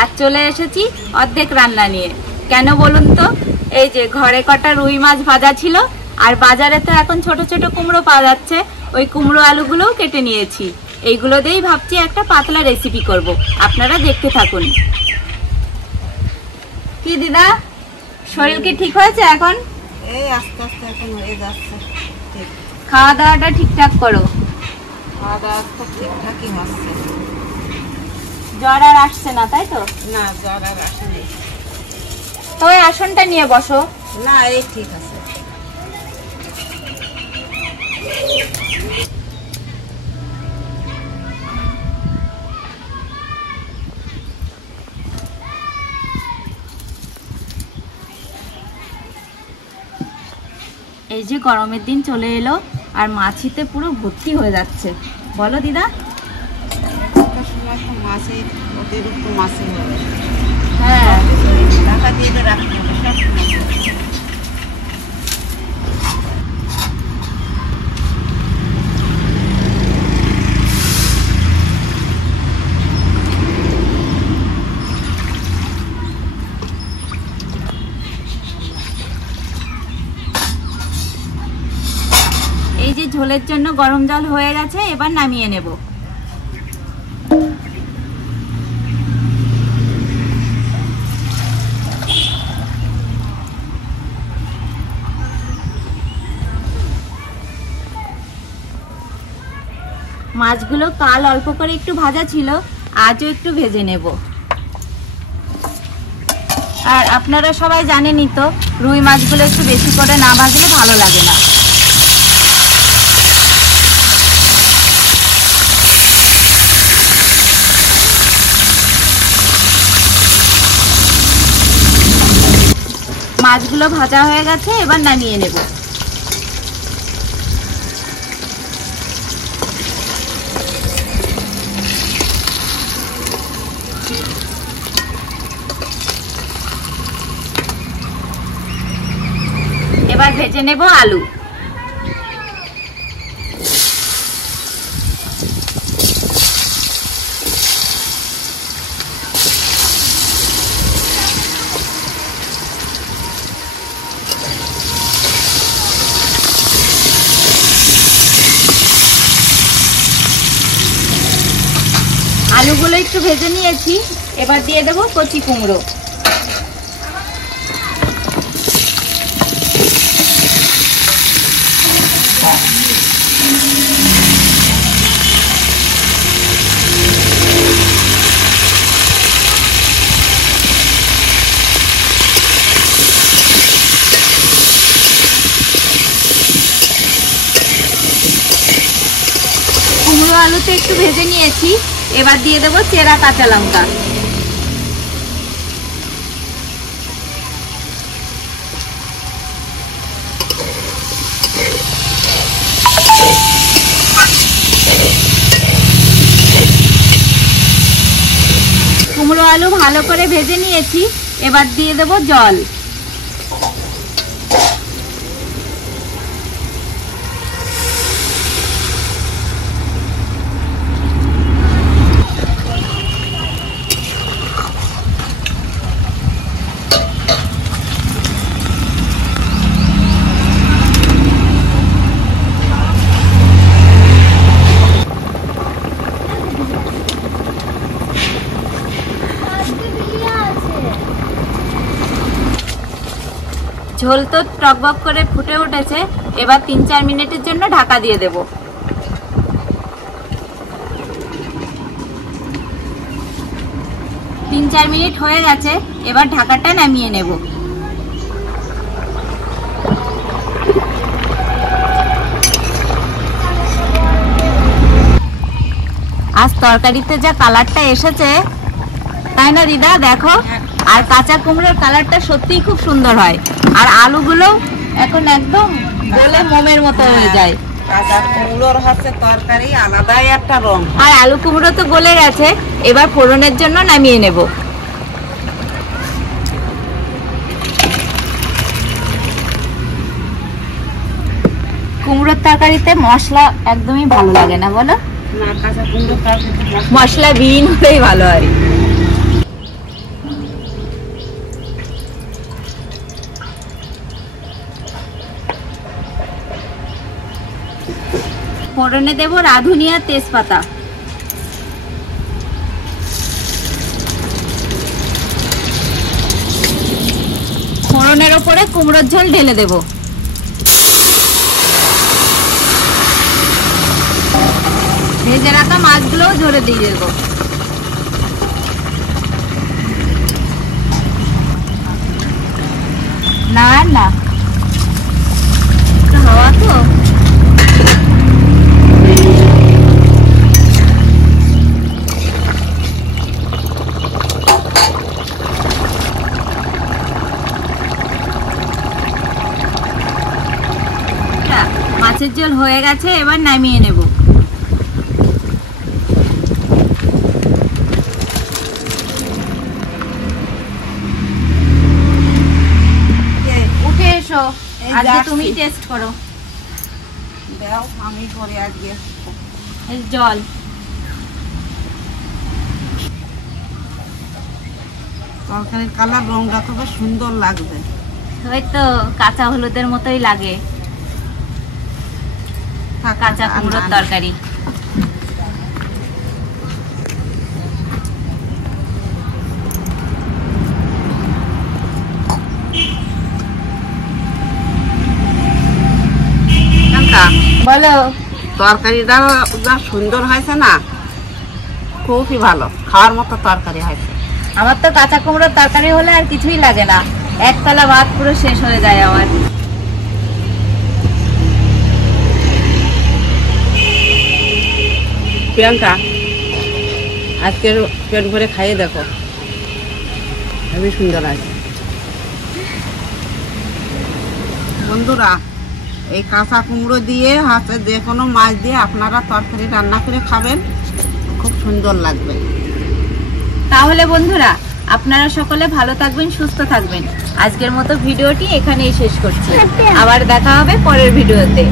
আজ চলে এসেছি অর্ধেক রান্না নিয়ে। কেন বলুন তো? এই যে ঘরে কটা রুই মাছ ভাজা ছিল, আর বাজারে তো এখন ছোট ছোট কুমড়ো পাওয়া যাচ্ছে, ওই কুমড়ো আলুগুলোও কেটে নিয়েছি। এইগুলো দিয়েই ভাবছি একটা পাতলা রেসিপি করব, আপনারা দেখতে থাকুন। কি দিদা, শরীর কি ঠিক হয়েছে এখন? এই আস্তে আস্তে এখন হয়ে যাচ্ছে। খাওয়া দাওয়াটা ঠিকঠাক করো। খাওয়া দাওয়া তো ঠিকঠাকই হচ্ছে। জ্বর আর আসছে না, তাই তো? না, জ্বর আর আসেনি। তো ওই আসনটা নিয়ে বসো। না, এই ঠিক আছে। এই যে গরমের দিন চলে এলো, আর মাছিতে পুরো ভর্তি হয়ে যাচ্ছে। বলো দিদা। সময় তো মাছে অতিরিক্ত মাছে হবে। হ্যাঁ, ঢাকা দিয়ে রাখতে হবে সব সময়। এই যে ঝোলের জন্য গরম জল হয়ে গেছে, এবার নামিয়ে নেব। মাছগুলো কাল অল্প করে একটু ভাজা ছিল, আজও একটু ভেজে নেব। আর আপনারা সবাই জানেনই তো, রুই মাছগুলো একটু বেশি করে না ভাজলে ভালো লাগে না। মাছগুলো ভাজা হয়ে গেছে, এবার নামিয়ে নেব। এবার ভেজে নেব আলু। আলুগুলো একটু ভেজে নিয়েছি, এবার দিয়ে দেবো কচি কুমড়ো। কুমড়ো আলুতে একটু ভেজে নিয়েছি, এবার দিয়ে দেবো চেরা কাঁচা লঙ্কা। কুমড়ো আলু ভালো করে ভেজে নিয়েছি, এবার দিয়ে দেবো জল। ঝোল তো টকবক করে ফুটে উঠেছে, এবার 3-4 মিনিটের জন্য ঢাকা দিয়ে দেব। 3-4 মিনিট হয়ে গেছে, এবার ঢাকাটা নামিয়ে নেব। আজ তরকারিতে যা কালারটা এসেছে, তাই না দিদা? দেখো, আর কাঁচা কুমড়োর কালারটা সত্যিই খুব সুন্দর হয়, আর আলুগুলো এখন একদম গলে মোমের মতো হয়ে যায়। কাঁচা কুমড়োর হচ্ছে তরকারি আলাদাই একটা রং। আর আলু কুমড়ো তো গলে গেছে, এবার ফোড়নের জন্য নামিয়ে নেব। কুমড়োর তরকারিতে মশলা একদমই ভালো লাগে না, বলো? না, কাঁচা কুমড়োর তরকারি মশলা বিহীন হলেই ভালো হয়। ফোড়নে দেব রাঁধুনি আর তেজপাতা। ফোড়নের ওপরে কুমড়োর ঝোল ঢেলে দেব। ভেজে রাখা মাছগুলোও ঝরে দিয়ে দেব। না না হাওয়া তো মাছের ঝোল হয়ে গেছে, এবার নামিয়ে নেব। উঠে এসো, আজকে তুমি টেস্ট করো। দাও আমি করে আজকে এই জল। তরকারির কালার রংটা খুব সুন্দর লাগবে। ওই তো কাঁচা হলুদের মতোই লাগে কাঁচা কুমড়োর তরকারি। বলো। তরকারিটা যা সুন্দর হয়েছে না, খুবই ভালো, খাওয়ার মতো তরকারি হয়েছে। আমার তো কাঁচা কুমড়োর তরকারি হলে আর কিছুই লাগে না, একতলা ভাত পুরো শেষ হয়ে যায় আমার। প্রিয়াঙ্কা, আজকে পেট ভরে খাইয়ে দেখো, খুবই সুন্দর আছে। বন্ধুরা, এই কাঁচা কুমড়ো দিয়ে হাতে যে কোনো মাছ দিয়ে আপনারা তরকারি রান্না করে খাবেন, খুব সুন্দর লাগবে। তাহলে বন্ধুরা, আপনারা সকলে ভালো থাকবেন, সুস্থ থাকবেন। আজকের মতো ভিডিওটি এখানেই শেষ করছি। আবার দেখা হবে পরের ভিডিওতে।